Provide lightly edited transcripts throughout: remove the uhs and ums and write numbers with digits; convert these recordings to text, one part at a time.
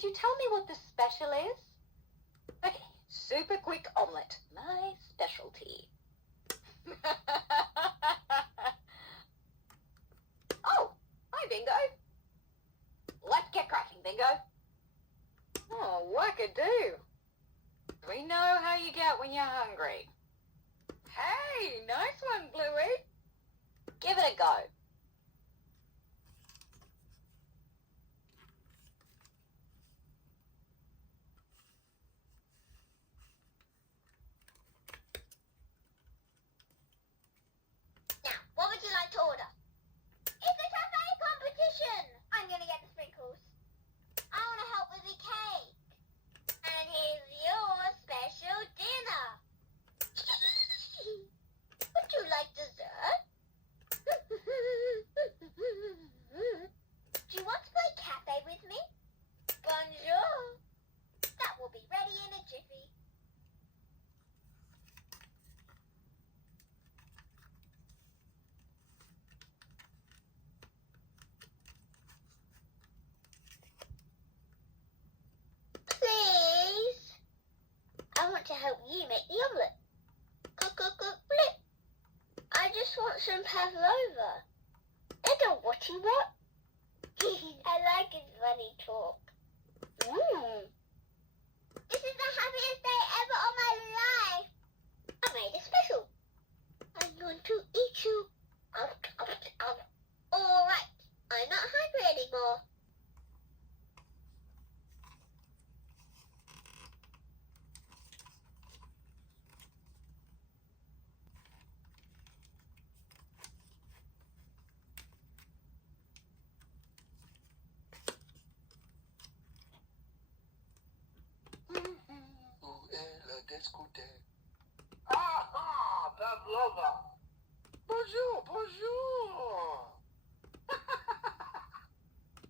could you tell me what the special is? Okay, super quick omelette. My specialty. Oh, hi, Bingo. Let's get cracking, Bingo. Oh, wackadoo. We know how you get when you're hungry. Hey, nice one, Bluey. Give it a go. Now, what would you like to order? It's a cafe competition! I'm gonna get the sprinkles. I want to help with the cake. And here's your special dinner. Would you like dessert? Do you want to play cafe with me? Bonjour. That will be ready in a jiffy. Please. I want to help you make the omelette. Cook, cook, cook, blip. I just want some pavlova. I don't what you want. I like his funny talk. This is the happiest day ever of my life. I made a special. I'm going to eat you. All right. I'm not hungry anymore. Où est la discothèque? Ah, Pavlova! Bonjour, bonjour!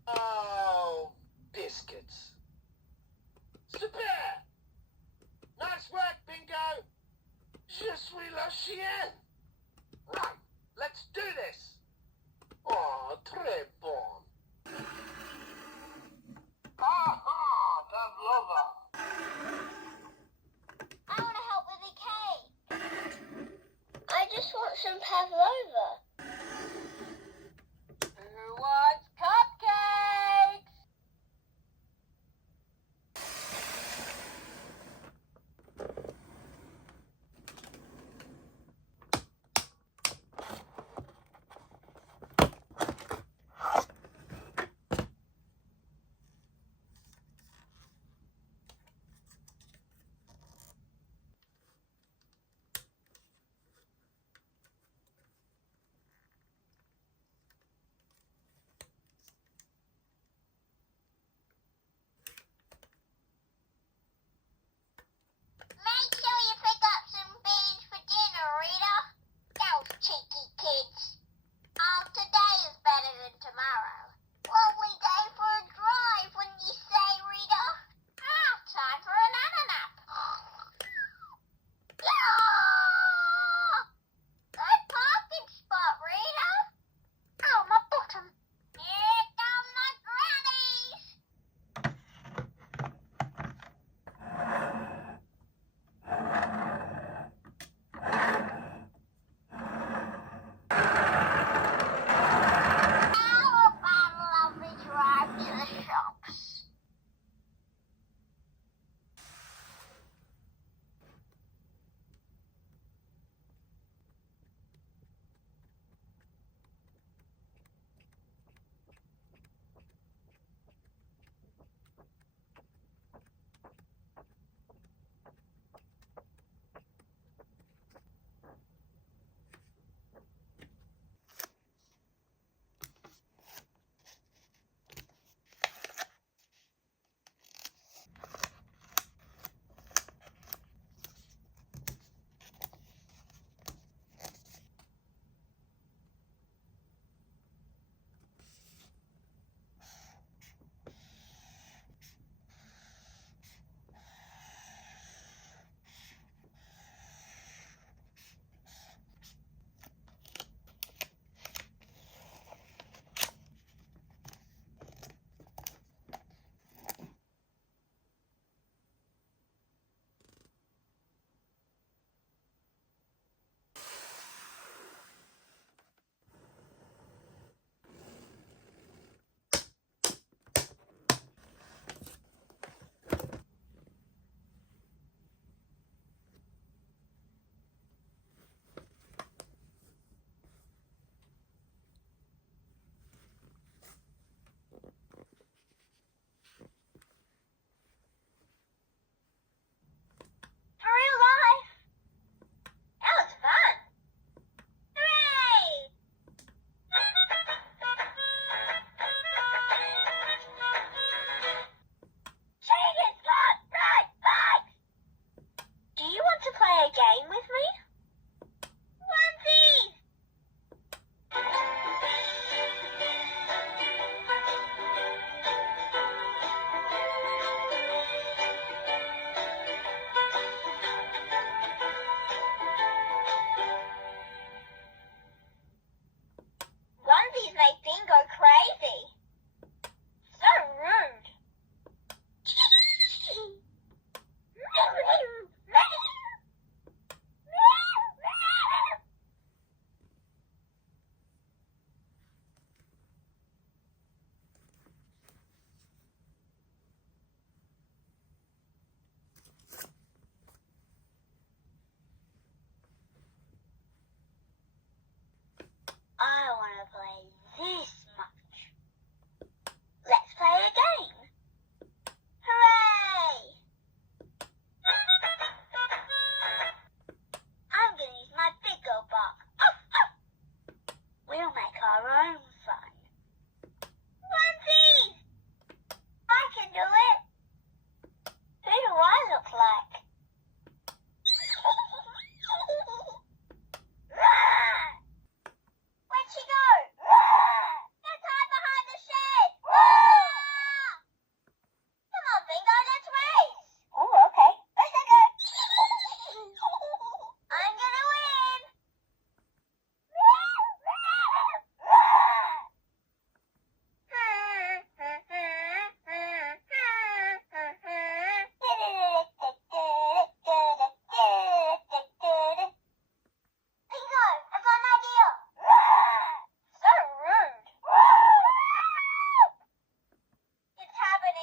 Oh, biscuits. Super! Nice work, Bingo! Je suis la chienne! Right, let's do this! Oh, très bon! Ah, Pavlova! I want to help with the cake. I just want some pavlova.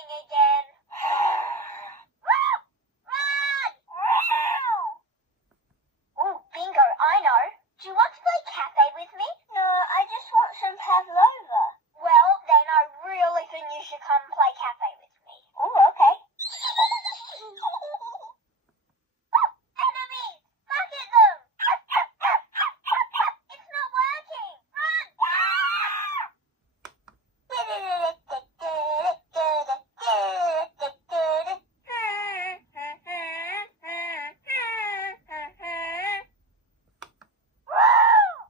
again. Run! Oh, Bingo, I know. Do you want to play cafe with me? No, I just want some pavlova. Well, then I really think you should come play cafe with me. Oh, okay. Enemies! Back at them! It's not working! Run!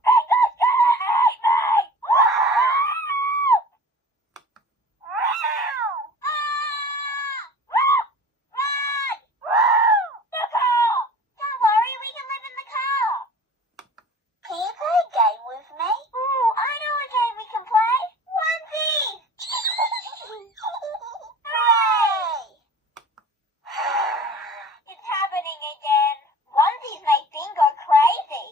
Bingo's gonna eat me! Run! The car! Don't worry, we can live in the car. Can you play a game with me? Ooh, I know a game we can play. Onesies! Hooray! It's happening again. Onesies make Bingo crazy.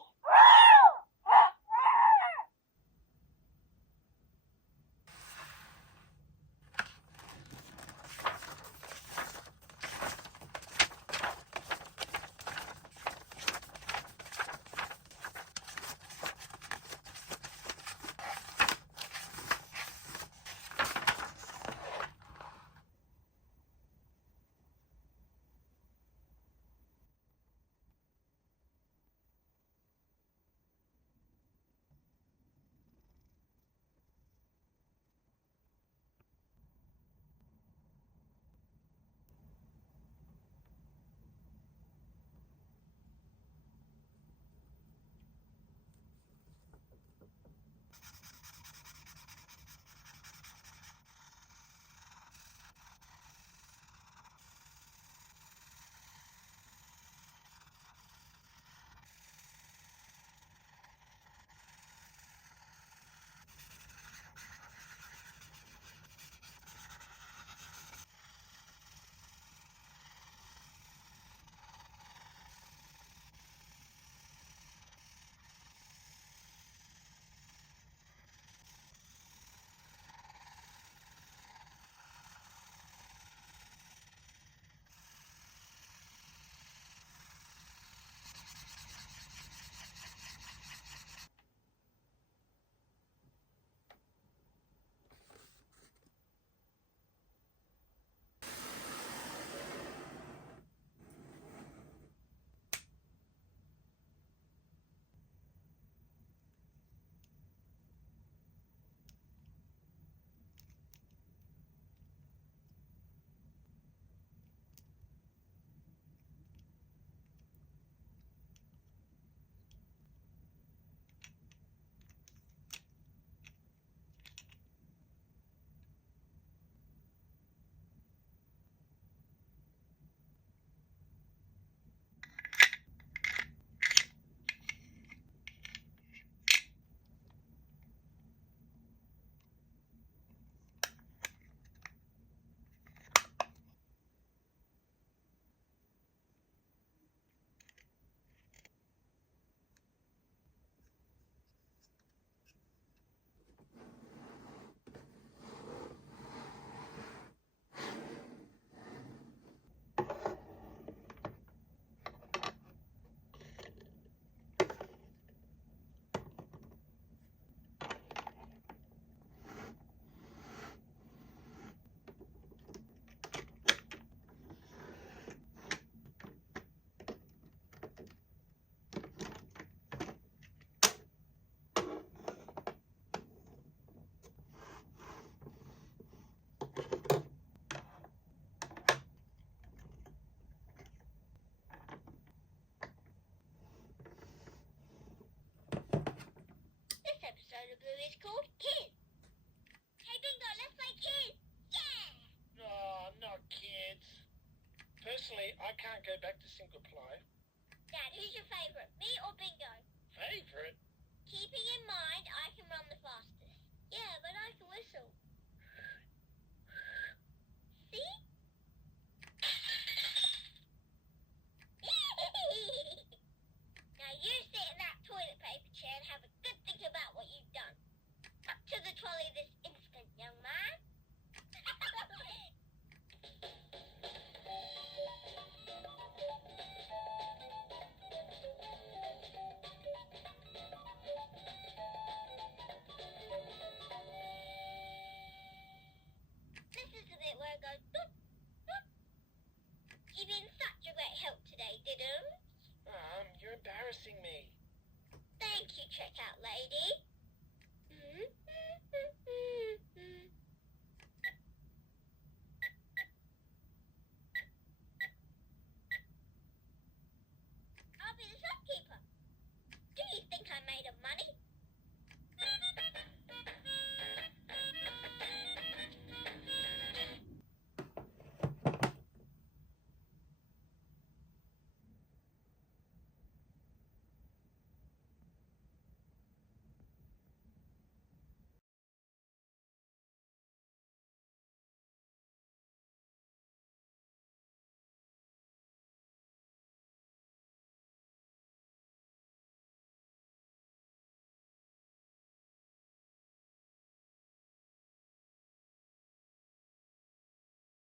It's called Kids. Hey Bingo, let's play Kids. Yeah! No, not kids. Personally, I can't go back to single ply. Dad, who's your favourite, me or Bingo? Favourite? Keeping in mind I can run the fastest. Yeah, but I can whistle. See? Now you sit in that toilet paper chair and have a good think about what you've done. Up to the trolley this instant, young man. Skittles. You're embarrassing me. Thank you, checkout lady.